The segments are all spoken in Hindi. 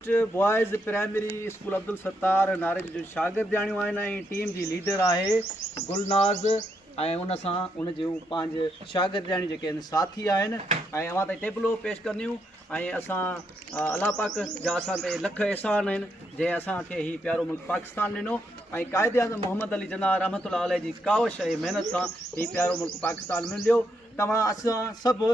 Boys primary school Abdul Sattar नारे जो शागिर्द ॼाणियूं आहिनि टीम जी लीडर आहे गुलनाज़ उन सां उन जूं पंहिंजे शागिर्द ॼाणी जेके आहिनि साथी आहिनि अवां ताईं टेबलो पेश कंदियूं असां अल्लाह पाक जा असां ते लख एहसान आहिनि जंहिं असांखे हीउ प्यारो मुल्क पाकिस्तान ॾिनो क़ाइदे आज़म मोहम्मद अली जिन्ना रहमतुल्लाह अलैह जी कावश ऐं महिनत सां हीउ प्यारो मुल्क पाकिस्तान मिलियो। तव्हां असां सभु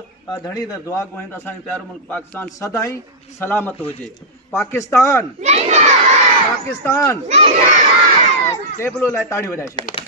धणी दर दुआ कयूं त असांजो प्यारो मुल्क पाकिस्तान सदाईं सलामत हुजे। पाकिस्तान पाकिस्तान टेबलो लाइ ताड़ियूं वॼाए छॾियो।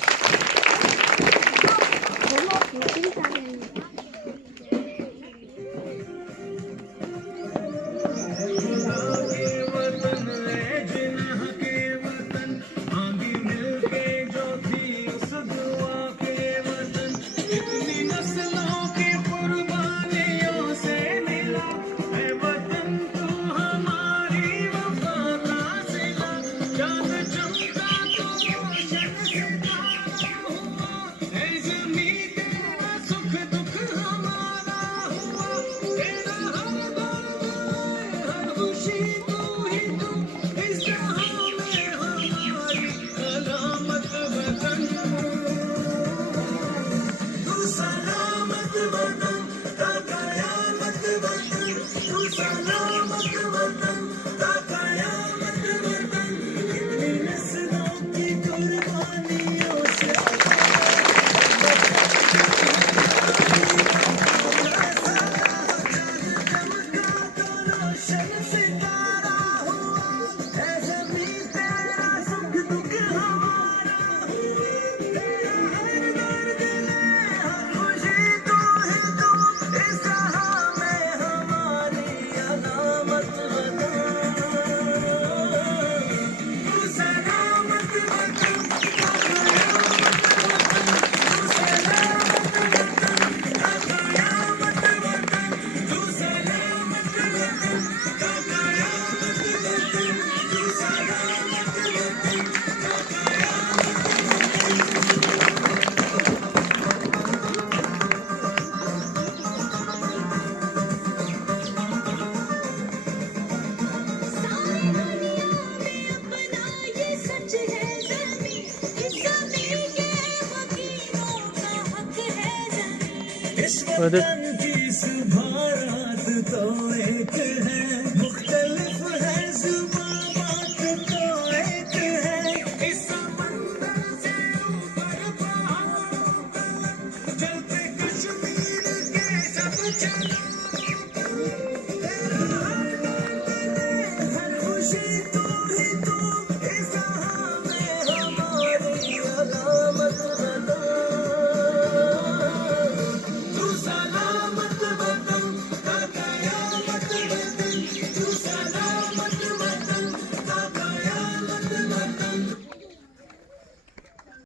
Hadi.